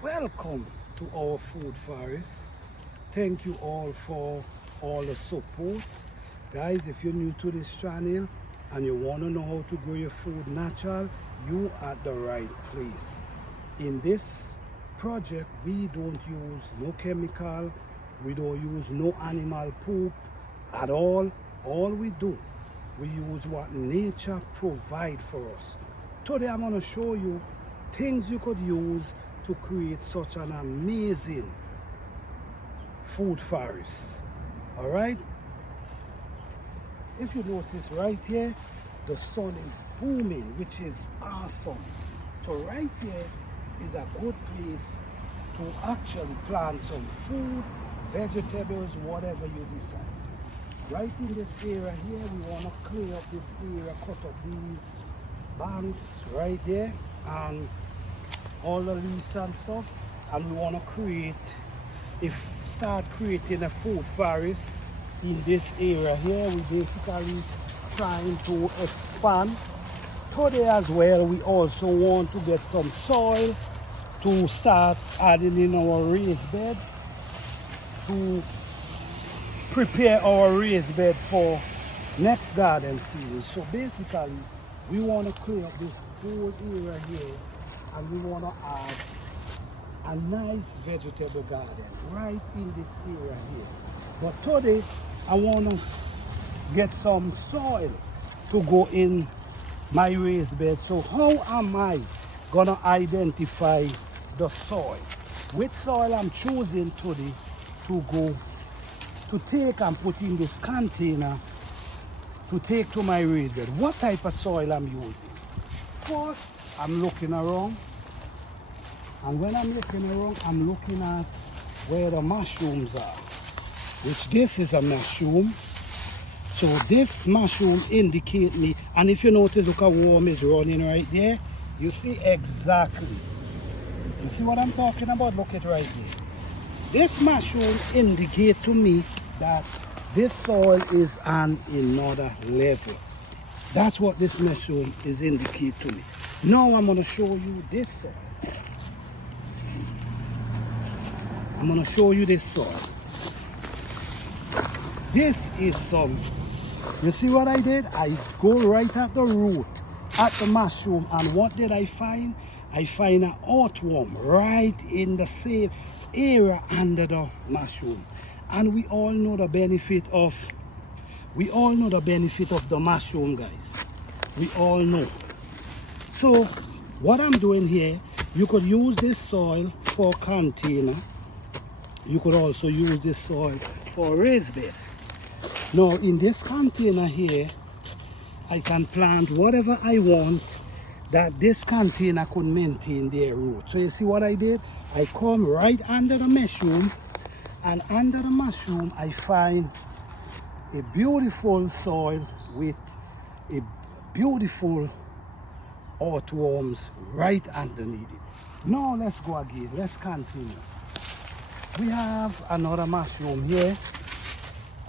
Welcome to our food forest. Thank you all for all the support. Guys, if you're new to this channel and you want to know how to grow your food natural, you are at the right place. In this project, we don't use no chemical, we don't use no animal poop at all. All we do, we use what nature provide for us. Today I'm going to show you things you could use to create such an amazing food forest. All right, if you notice right here, the sun is booming, which is awesome. So right here is a good place to actually plant some food, vegetables, whatever you decide. Right in this area here, we want to clear up this area, cut up these banks right there and all the leaves and stuff, and we want to start creating a food forest in this area here. We basically trying to expand. Today as well, we also want to get some soil to start adding in our raised bed to prepare our raised bed for next garden season. So basically, we want to clear up this whole area here and we want to add a nice vegetable garden right in this area here. But today, I want to get some soil to go in my raised bed. So how am I going to identify the soil? Which soil I'm choosing today to take and put in this container to take to my raised bed? What type of soil I'm using? First, I'm looking around, and when I'm looking around, I'm looking at where the mushrooms are, which this is a mushroom. So this mushroom indicate me, and if you notice, look how worm is running right there. You see exactly. You see what I'm talking about? Look at right there. This mushroom indicate to me that this soil is on another level. That's what this mushroom is indicate to me. Now I'm going to show you this soil. I'm going to show you this soil. This is some, you see what I did? I go right at the root, at the mushroom, and what did I find? I find an earthworm right in the same area under the mushroom. And we all know the benefit of the mushroom, guys. We all know. So what I'm doing here, you could use this soil for container. You could also use this soil for raised bed. Now in this container here, I can plant whatever I want that this container could maintain their root. So you see what I did? I come right under the mushroom, and under the mushroom I find a beautiful soil with a beautiful earthworms right underneath it. Now let's go again, let's continue. We have another mushroom here,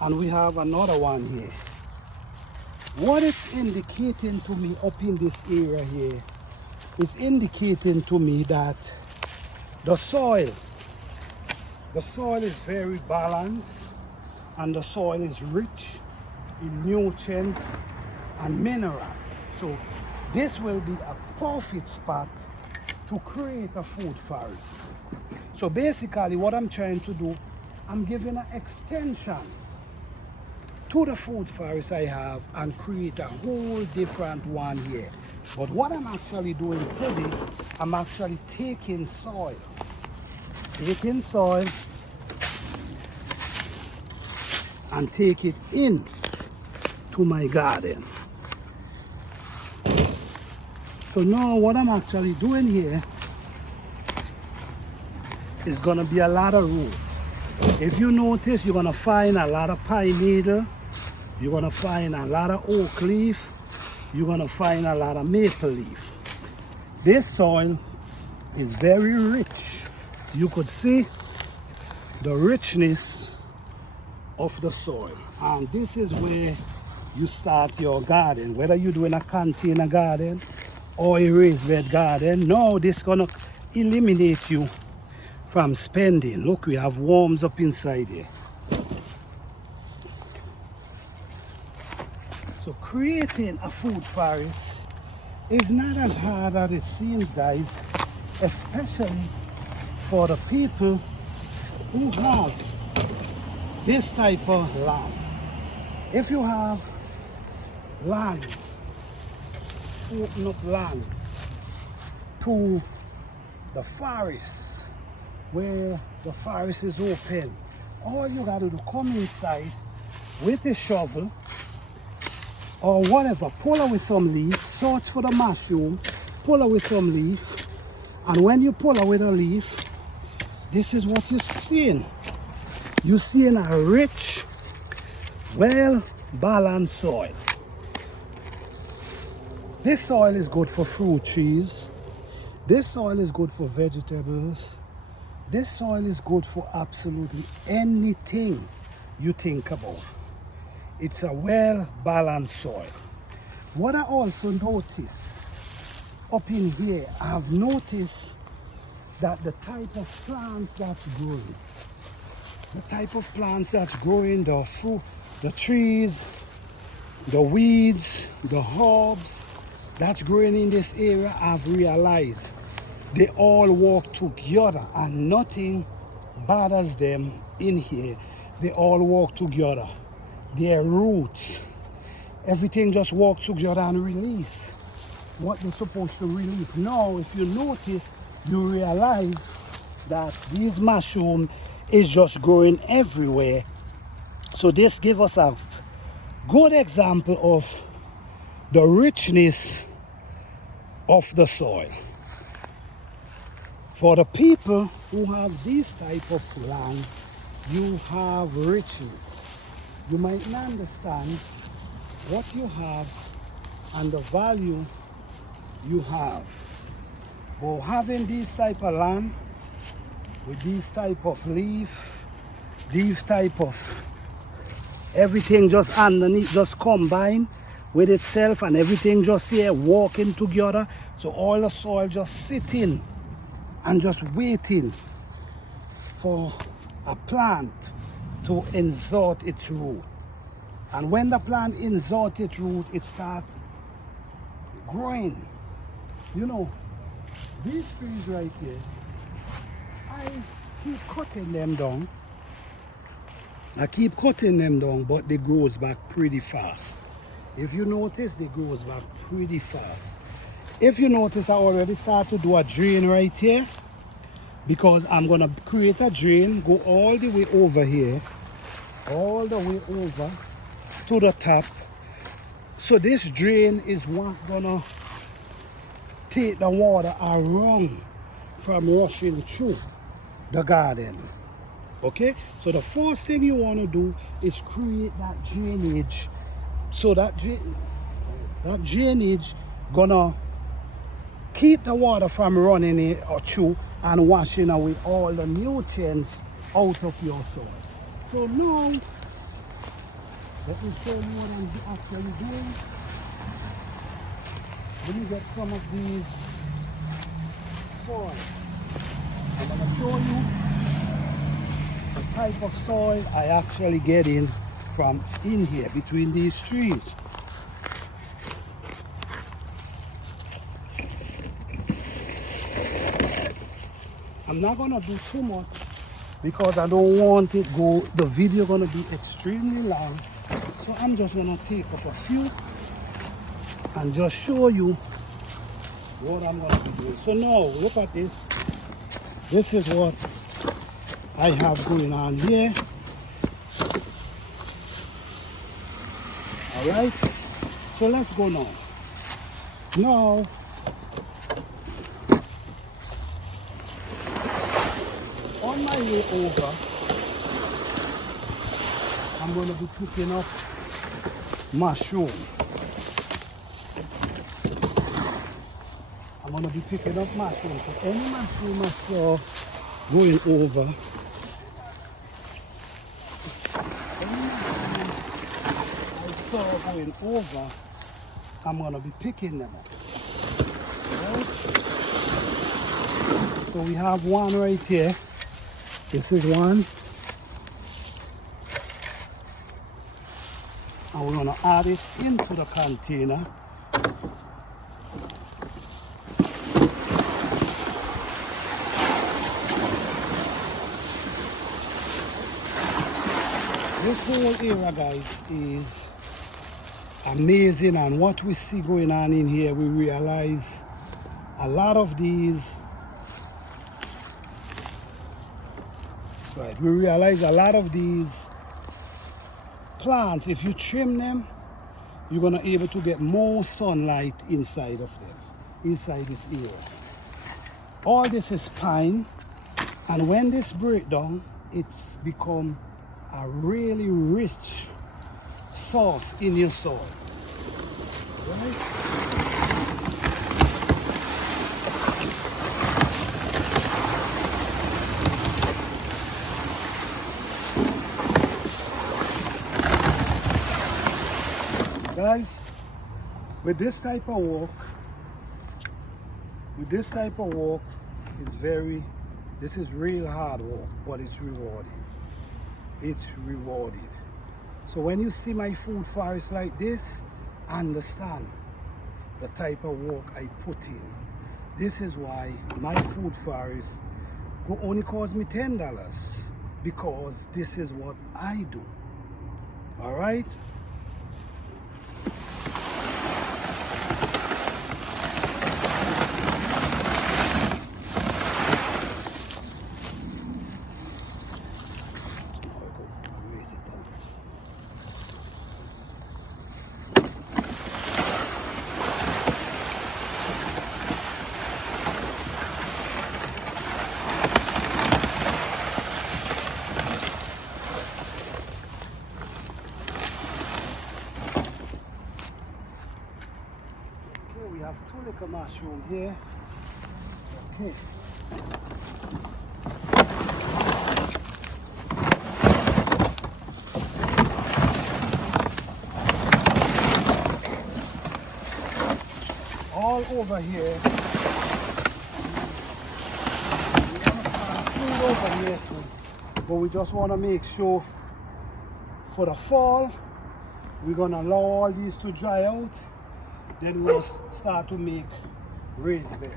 and we have another one here. What it's indicating to me up in this area here is indicating to me that the soil is very balanced, and the soil is rich in nutrients and minerals. So this will be a perfect spot to create a food forest. So basically what I'm trying to do, I'm giving an extension to the food forest I have and create a whole different one here. But what I'm actually doing today, I'm actually taking soil and take it in to my garden. So now what I'm actually doing here is gonna be a lot of root. If you notice, you're gonna find a lot of pine needle, you're gonna find a lot of oak leaf, you're gonna find a lot of maple leaf. This soil is very rich. You could see the richness of the soil, and this is where you start your garden, whether you're doing a container garden or a raised bed garden. Now this gonna eliminate you from spending. Look, we have worms up inside here. So creating a food forest is not as hard as it seems, guys, especially for the people who have this type of land. If you have land, open up land to the forest, where the forest is open, all you gotta do, come inside with a shovel or whatever, pull away some leaf, search for the mushroom, pull away some leaf, and when you pull away the leaf, this is what you're seeing. You're seeing a rich, well-balanced soil. This soil is good for fruit trees. This soil is good for vegetables. This soil is good for absolutely anything you think about. It's a well-balanced soil. What I also notice up in here, I've noticed that the type of plants that's growing, the fruit, the trees, the weeds, the herbs that's growing in this area, I've realized they all work together and nothing bothers them in here. They all work together. Their roots, everything just works together and release what they're supposed to release. Now, if you notice, you realize that these mushrooms is just growing everywhere. So this gives us a good example of the richness of the soil. For the people who have this type of land, you have riches. You might not understand what you have and the value you have. But having this type of land, with this type of leaf, this type of everything just underneath, just combine with itself, and everything just here walking together. So all the soil just sitting and just waiting for a plant to insert its root. And when the plant inserts its root, it starts growing. You know, these trees right here, I keep cutting them down. But they grows back pretty fast. If you notice, they grows back pretty fast. If you notice, I already start to do a drain right here, because I'm gonna create a drain, go all the way over here, all the way over to the top. So this drain is what gonna take the water around from rushing through the garden. Okay, so the first thing you want to do is create that drainage. So that drainage gonna keep the water from running it or through and washing away all the nutrients out of your soil. So now, let me show you what I'm actually doing. Let me get some of these soil. I'm gonna show you the type of soil I actually get in from in here between these trees. I'm not gonna do too much because I don't want it the video gonna be extremely long. So I'm just gonna take up a few and just show you what I'm gonna be doing. So now look at this. This is what I have going on here. All right, so let's go now. Now, on my way over, I'm going to be picking up mushroom. I'm going to be picking up mushroom. So any mushroom I saw going over, going over, I'm going to be picking them up. Right? So we have one right here. This is one. And we're gonna add it into the container. This whole area, guys, is amazing, and what we see going on in here, we realize a lot of these, right, we realize a lot of these plants, if you trim them, you're gonna able to get more sunlight inside of them, inside this area. All this is pine, and when this break down, it's become a really rich source in your soil. Right? Guys, with this type of work, this is real hard work, but it's rewarding. It's rewarded. So when you see my food forest like this, understand the type of work I put in. This is why my food forest will only cost me $10, because this is what I do. All right? We have two little mushroom here. Okay. All over here. We want to plant food over here too, but we just want to make sure for the fall we're gonna allow all these to dry out. Then we'll start to make raised bed.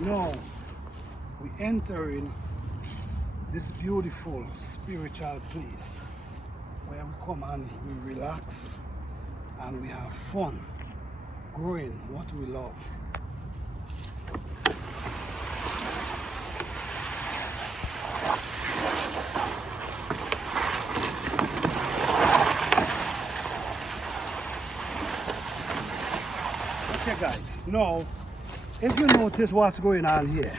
Now we enter in this beautiful spiritual place where we come and we relax and we have fun growing what we love. Okay guys, now if you notice what's going on here,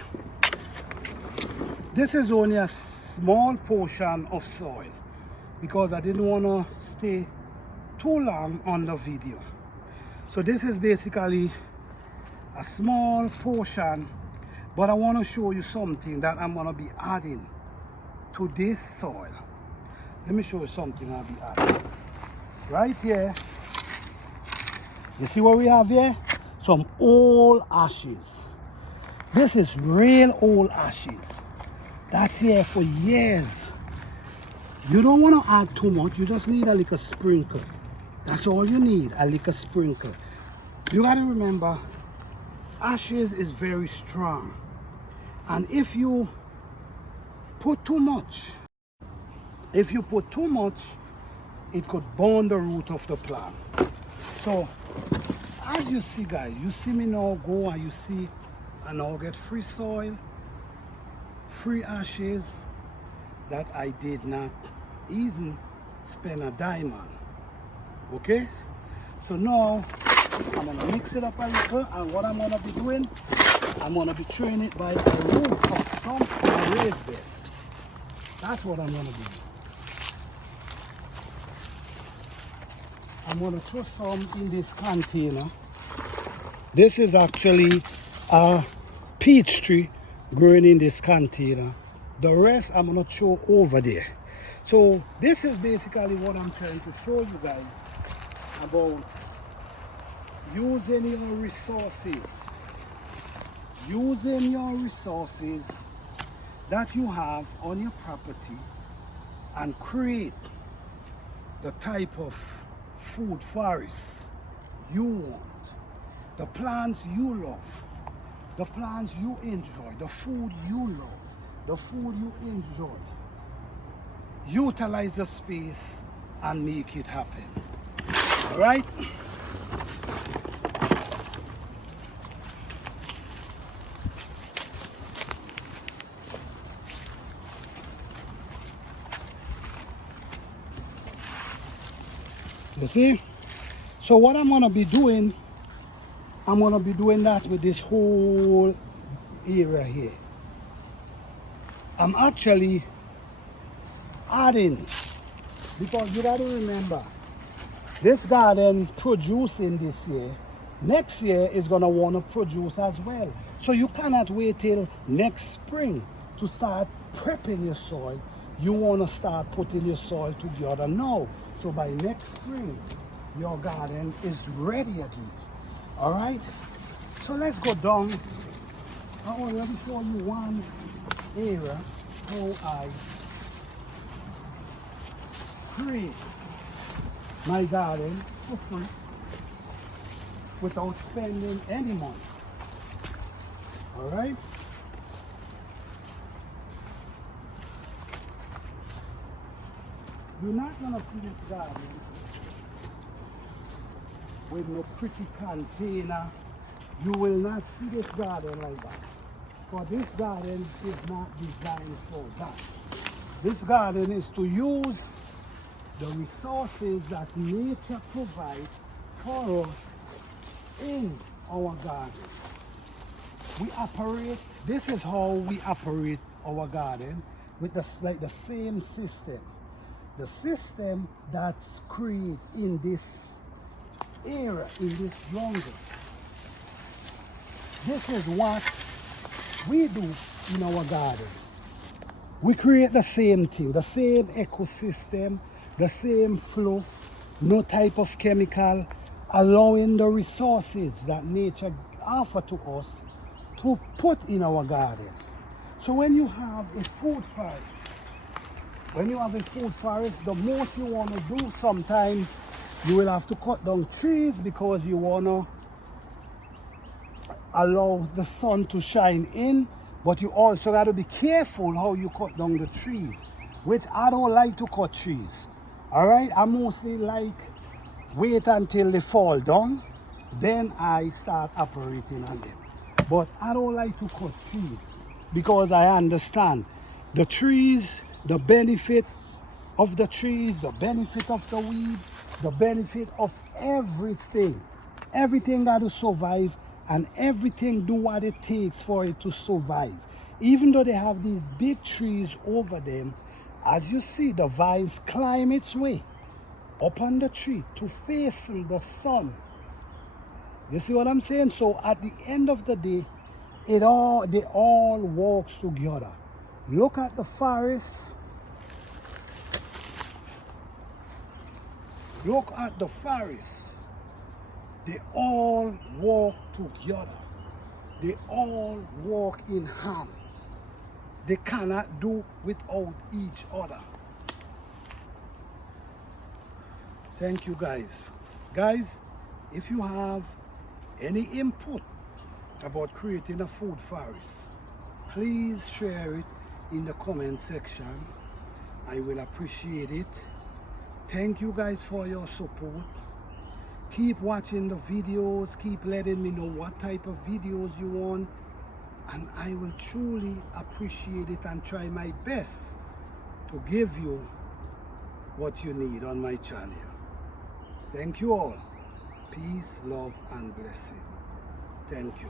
this is only a small portion of soil because I didn't want to stay too long on the video. So this is basically a small portion, but I want to show you something that I'm going to be adding to this soil. Let me show you something I'll be adding. Right here, you see what we have here? Some old ashes. This is real old ashes. That's here for years. You don't want to add too much. You just need a little sprinkle. That's all you need, a little sprinkle. You got to remember, ashes is very strong. And if you put too much, it could burn the root of the plant. So, as you see guys, you see me now go and you see I now get free soil, free ashes that I did not even spend a dime on. Okay? So now I'm gonna mix it up a little, and what I'm gonna be doing, I'm gonna be throwing it by the root of some raised bed. That's what I'm gonna do. I'm gonna throw some in this container. This is actually a peach tree growing in this container. The rest I'm gonna throw over there. So this is basically what I'm trying to show you guys about using your resources. Using your resources that you have on your property and create the type of food forest you want. The plants you love. The plants you enjoy. The food you love. The food you enjoy. Utilize the space and make it happen. All right? You see? So what I'm gonna be doing, I'm gonna be doing that with this whole area here. I'm actually adding, because you gotta remember, this garden producing this year, next year is gonna wanna produce as well. So you cannot wait till next spring to start prepping your soil. You wanna start putting your soil together now. So by next spring, your garden is ready again. All right? So let's go down. Let me show you one area how I create my garden for free without spending any money. All right? You're not gonna see this garden with no pretty container. You will not see this garden like that. For this garden is not designed for that. This garden is to use the resources that nature provides for us in our garden. We operate, this is how we operate our garden with the same system. The system that's created in this area, in this jungle. This is what we do in our garden. We create the same thing, the same ecosystem, the same flow, no type of chemical, allowing the resources that nature offers to us to put in our garden. So when you have a food forest, the most you want to do sometimes, you will have to cut down trees because you want to allow the sun to shine in, but you also got to be careful how you cut down the trees, which I don't like to cut trees. All right, I mostly like wait until they fall down, then I start operating on them. But I don't like to cut trees because I understand the trees, the benefit of the trees, the benefit of the weed, the benefit of everything. Everything got to survive, and everything do what it takes for it to survive. Even though they have these big trees over them, as you see, the vines climb its way up on the tree to face the sun. You see what I'm saying? So at the end of the day, they all work together. Look at the forest. Look at the forest. They all work together. They all work in hand. They cannot do without each other. Thank you guys. Guys, if you have any input about creating a food forest, please share it in the comment section. I will appreciate it. Thank you guys for your support. Keep watching the videos, keep letting me know what type of videos you want, and I will truly appreciate it and try my best to give you what you need on my channel. Thank you all. Peace, love, and blessing. Thank you.